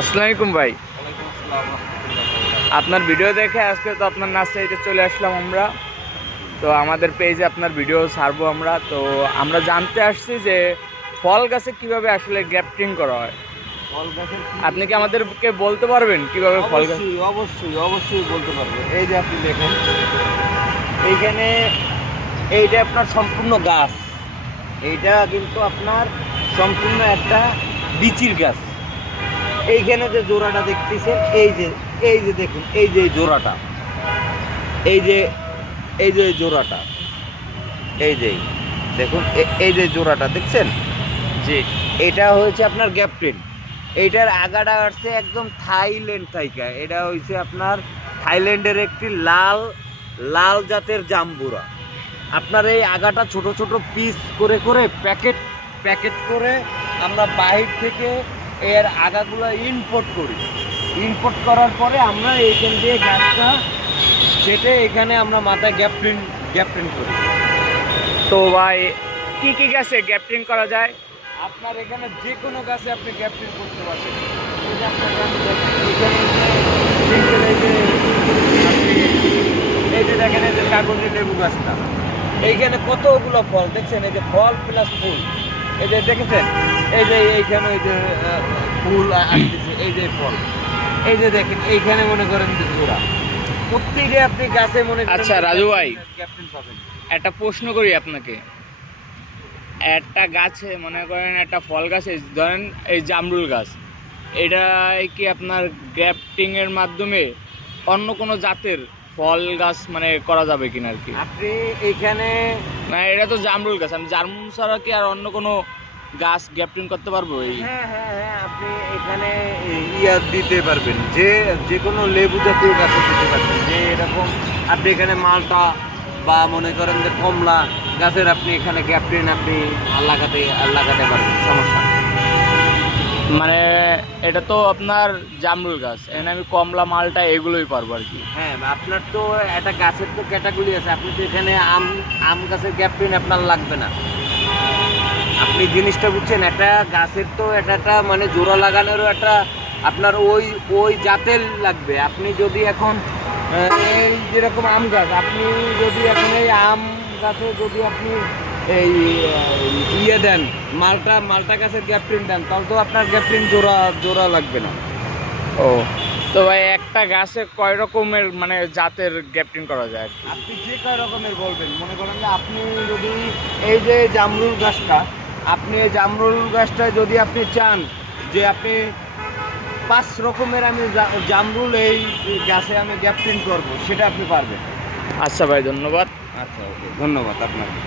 আসসালামু আলাইকুম ভাই। আপনার ভিডিও দেখে আজকে তো আপনার নার্সারিতে চলে আসলাম আমরা। তো আমাদের পেজে আপনার ভিডিও ছাড়বো আমরা। তো আমরা জানতে আসছি যে ফল গাছে কীভাবে আসলে গ্যাপটিং করা হয়। আপনি কি আমাদেরকে বলতে পারবেন কীভাবে ফল গাছ অবশ্যই অবশ্যই অবশ্যই বলতে পারব। এই যে আপনি দেখেন এইখানে এইটা আপনার সম্পূর্ণ গাছ। এইটা কিন্তু আপনার সম্পূর্ণ একটা বিচির গাছ। এইখানে যে জোড়াটা দেখতেছেন এই যে এই যে দেখুন এই যে জোড়াটা এই যে এই যে জোড়াটা এই যে দেখুন এই যে জোড়াটা দেখছেন? জি। এটা হয়েছে আপনার গ্যাপটেন এইটার আগাটা আসছে একদম থাইল্যান্ড থাইকা এটা হয়েছে আপনার থাইল্যান্ডের একটি লাল লাল জাতের জাম্বুরা। আপনার এই আগাটা ছোট ছোট পিস করে করে প্যাকেট প্যাকেট করে আমরা বাহির থেকে এর আগাগুলো ইম্পোর্ট করি। ইম্পোর্ট করার পরে আমরা এইখান দিয়ে গাছটা সেটে এখানে আমরা মাথায় গ্যাপটিন গ্যাপটিন করি। তো ভাই কি কি গাছে গ্যাপটিং করা যায়? আপনার এখানে যে কোনো গাছে আপনি গ্যাপটিং করতে পারবেন। এই যে দেখেন, এই যে আপনি এই যে দেখেন এই যে কাগজে লেবু গাছটা। এইখানে কতগুলো ফল দেখছেন? এই যে ফল প্লাস ফুল। এই যে দেখেছেন? এই যে এইখানে এই যে ফুল আসতেছে এই যে ফল। এই যে দেখেন এইখানে মনে করেন যে জোড়া। প্রত্যেকে আপনি গাছে মনে আচ্ছা, রাজু ভাই। গ্যাপটিং পাবেন। একটা প্রশ্ন করি আপনাকে। একটা গাছে মনে করেন একটা ফল গাছে ধরেন এই জামরুল গাছ এটা কি আপনার গ্যাপটিং এর মাধ্যমে অন্য কোনো জাতের ফল গাছ মানে করা যাবে কিনা আর কি আপনি এখানে মানে এটা তো জামরুল গাছ আমি জামরুল ছাড়া কি আর অন্য কোনো গাছ গ্যাপটিং করতে পারব এই হ্যাঁ হ্যাঁ হ্যাঁ আপনি এখানে ইয়া দিতে পারবেন যে যে কোনো লেবু জাতীয় গাছে দিতে পারবেন যে এরকম আপনি এখানে মালটা বা মনে করেন যে কমলা গাছের আপনি এখানে ক্যাপ্টেন আপনি লাগাতে লাগাতে পারবেন সমস্যা। মানে এটা তো আপনার জামরুল গাছ, এখানে আমি কমলা, মালটা এগুলোই পারব আর কি। হ্যাঁ আপনার তো একটা গাছের তো ক্যাটাগরি আছে, আপনি তো এখানে আম আম গাছের ক্যাপ্টেন আপনার লাগবে না। আপনি জিনিসটা বুঝছেন, একটা গাছের তো এটা একটা মানে জোড়া লাগানোরও একটা আপনার ওই ওই জাতের লাগবে। আপনি যদি এখন এই যেরকম আম গাছ, আপনি যদি এখন এই আম গাছে যদি আপনি এই ইয়ে দেন মালটা মালটা গাছের গ্যাপটিন দেন তাহলে তো আপনার গ্যাপটিন জোড়া জোড়া লাগবে না। ও তো ভাই একটা গাছে কয় রকমের মানে জাতের গ্যাপটিং করা যায় আপনি যে কয় রকমের বলবেন মনে করেন যে আপনি যদি এই যে জামরুল গাছটা আপনি এই জামরুল গাছটা যদি আপনি চান যে আপনি পাঁচ রকমের আমি জামরুল এই গাছে আমি গ্যাপটিন করব সেটা আপনি পারবেন। আচ্ছা ভাই ধন্যবাদ। আচ্ছা ওকে ধন্যবাদ আপনাকে।